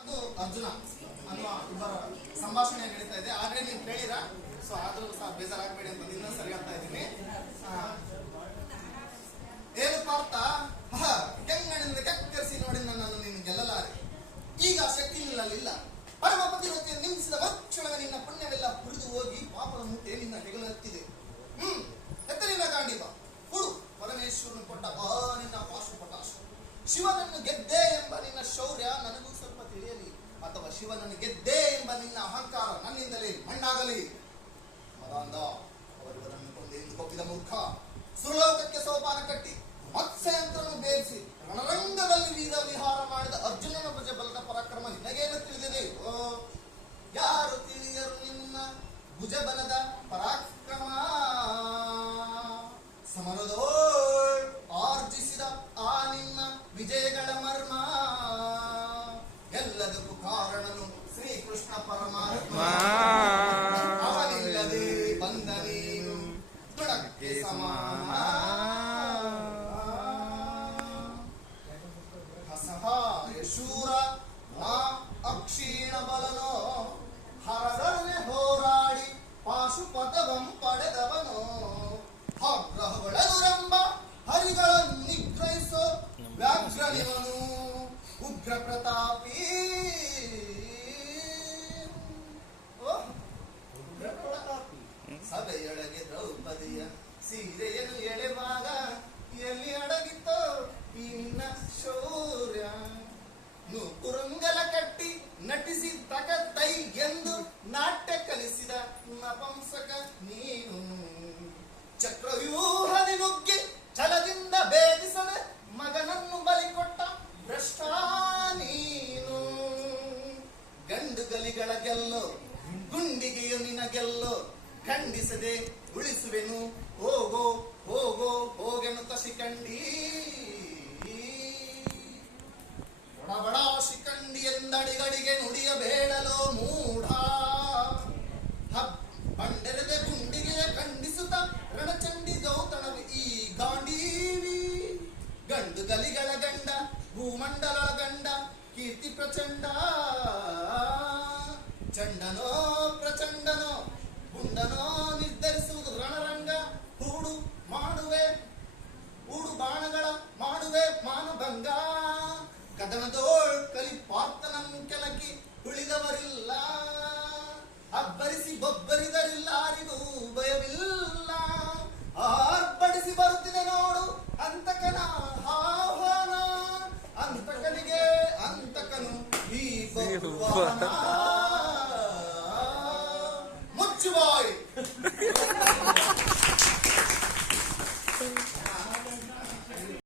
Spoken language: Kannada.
ಮತ್ತು ಅರ್ಜುನ ಅನ್ನುವ ಇಬ್ಬರ ಸಂಭಾಷಣೆ ನಡೀತಾ ಇದೆ. ಆದ್ರೆ ನೀವು ಕೇಳಿರ, ಸೊ ಆದ್ರೂ ಸಹ ಬೇಜಾರಾಗಬೇಡಿ ಅಂತ ಇನ್ನೊಂದು ಸರಿ ಹೇಳ್ತಾ ಇದ್ದೀನಿ. ಏನು ಪಾರ್ಥ, ಕೆಂಗಣ್ಣಿಂದ ಕೆಕ್ಕರಿಸಿ ನೋಡಿ ನನ್ನನ್ನು ನೀನು ಗೆಲ್ಲಲಾರೆ. ಈಗ ಶಕ್ತಿ ನಿಲ್ಲಲಿಲ್ಲ. ಪರಮ ಪತಿವ್ರತೆಯ ನಿಮಿಸಿದ ಮರುಕ್ಷಣವೇ ನಿನ್ನ ಪುಣ್ಯವೆಲ್ಲ ಹುರಿದು ಹೋಗಿ ಪಾಪದ ಮೂಟೆ ನಿನ್ನ ಹೆಗಲು ಹತ್ತಿದೆ. ಎತ್ತಲಿನ ಗಾಂಡಿವ ಹುಡು ಪರಮೇಶ್ವರನು ಕೊಟ್ಟ ನಿನ್ನ ಪಾಶುಪಟಾಶ. ಶಿವನನ್ನು ಗೆದ್ದೆ ಎಂಬ ನಿನ್ನ ಶೌರ್ಯ ನನಗೂ ಸ್ವಲ್ಪ ತಿಳಿಯಲಿ, ಅಥವಾ ಶಿವನನ್ನು ಗೆದ್ದೆ ಎಂಬ ನಿನ್ನ ಅಹಂಕಾರ ನನ್ನಿಂದಲೇ ಮಣ್ಣಾಗಲಿ. ಮದಾಂಧ, ಅವರಿವರನ್ನು ಕೊಂದೆಂದು ಕೊಪ್ಪಿದ ಮೂರ್ಖ, ಸುರಲೋಕಕ್ಕೆ ಸೋಪಾನ ಕಟ್ಟಿ ಮತ್ಸ್ಯಯಂತ್ರವನ್ನು ಬೇಯಿಸಿ ರಣರಂಗದಲ್ಲಿ ವೀರ ವಿಹಾರ ಮಾಡಿದ ಅರ್ಜುನನ ಭುಜ ಬಲದ ಪರಾಕ್ರಮ ನಿನಗೇನು ತಿಳಿದಿದೆ? ಯಾರು ತಿಳಿಯರು ನಿನ್ನ ಭುಜಬಲದ ಪರಾಕ್ರಮ? ಸಮರದೋಳ್ ಆರ್ಜಿಸಿದ ಆ ನಿನ್ನ ವಿಜಯಗಳ ಮರ್ಮ, ಎಲ್ಲದಕ್ಕೂ ಕಾರಣನು ಶ್ರೀಕೃಷ್ಣ ಪರಮಾತ್ಮ. ಅವನಿಲ್ಲದೆ ಬಂದ ನೀನು ತುಣಕ್ಕೆ ಸಮಾನ. ಶೂರ ನಾ ಅಕ್ಷೀಣ ಬಲನೋ, ಹರದೊಡನೆ ಹೋರಾಡಿ ಪಾಶುಪತವಂ ಪಡೆದವನೋ. ಗ್ರಹಗಳೆದುರೆಂಬ ಹರಿಗಳ ನಿಗ್ರಹಿಸೋ ವ್ಯಾಘ್ರನಿವನು ಉಗ್ರ ಪ್ರತಾಪಿ. ಸಭೆಯೊಳಗೆ ದ್ರೌಪದಿಯ ಸೀರೆಯನ್ನು ಎಳೆವಾಗ ಎಲ್ಲಿ ಅಡಗಿತ್ತೋ ಈ ನಿನ್ನ ಶೌರ್ಯ? ಕುರುಂಗಲ ಕಟ್ಟಿ ನಟಿಸಿ ತಕತೈ ಎಂದು ನಾಟ್ಯ ಕಲಿಸಿದ ನಪಂಸಕ ನೀನು. ಚಕ್ರವ್ಯೂಹದಿ ನುಗ್ಗಿ ಛಲದಿಂದ ಭೇದಿಸದೆ ಮಗನನ್ನು ಬಲಿಕೊಟ್ಟ ಭ್ರಷ್ಟ ನೀನು. ಗಂಡು ಗಲಿಗಳ ಗೆಲ್ಲೋ ಗುಂಡಿಗೆಯು ನಿನಗೆಲ್ಲೋ, ಖಂಡಿಸದೆ ಉಳಿಸುವೆನು ಹೋಗೋ ಹೋಗೋ ಹೋಗೆನುತ್ತ ಶಿಖಂಡಿ. ಬಡ ಶಿಖಂಡಿ ಎಂದಡಿಗಡಿಗೆ ನುಡಿಯಬೇಡಲೋ ಮೂಢ. ಬಂಡೆರೆದ ಗುಂಡಿಗೆ ಖಂಡಿಸುತ್ತ ರಣಚಂಡಿ ಗೌತಣವಿ ಈ ಗಾಂಡೀವಿ. ಗಂಡು ಗಲಿಗಳ ಗಂಡ ಭೂಮಂಡಲ ಗಂಡ ಕೀರ್ತಿ ಪ್ರಚಂಡ. ಚಂಡನೋ ಪ್ರಚಂಡನೋ ಗುಂಡನೋ ನಿರ್ಧರಿಸುವುದು ರಣರಂಗ. ಹೂಡು ಮಾಡುವೆ ಹೂಡು ಬಾಣಗಳ ಮಾಡುವೆ ಮಾನಭಂಗ. ಕದನದೋಳ್ ಕಲಿ ಪಾರ್ಥನಂ ಕೆಲಕಿ ಉಳಿದವರಿಲ್ಲ. ಅಬ್ಬರಿಸಿ ಬೊಬ್ಬರಿದರಿಲ್ಲಾರಿಗೂ ಭಯವಿಲ್ಲ. ಆರ್ಭಡಿಸಿ ಬರುತ್ತಿದೆ ನೋಡು ಅಂತಕನ ಆಹ್ವಾನ. ಅಂತಕನಿಗೆ ಅಂತಕನು ಈ ಬಹುವಾಹನ.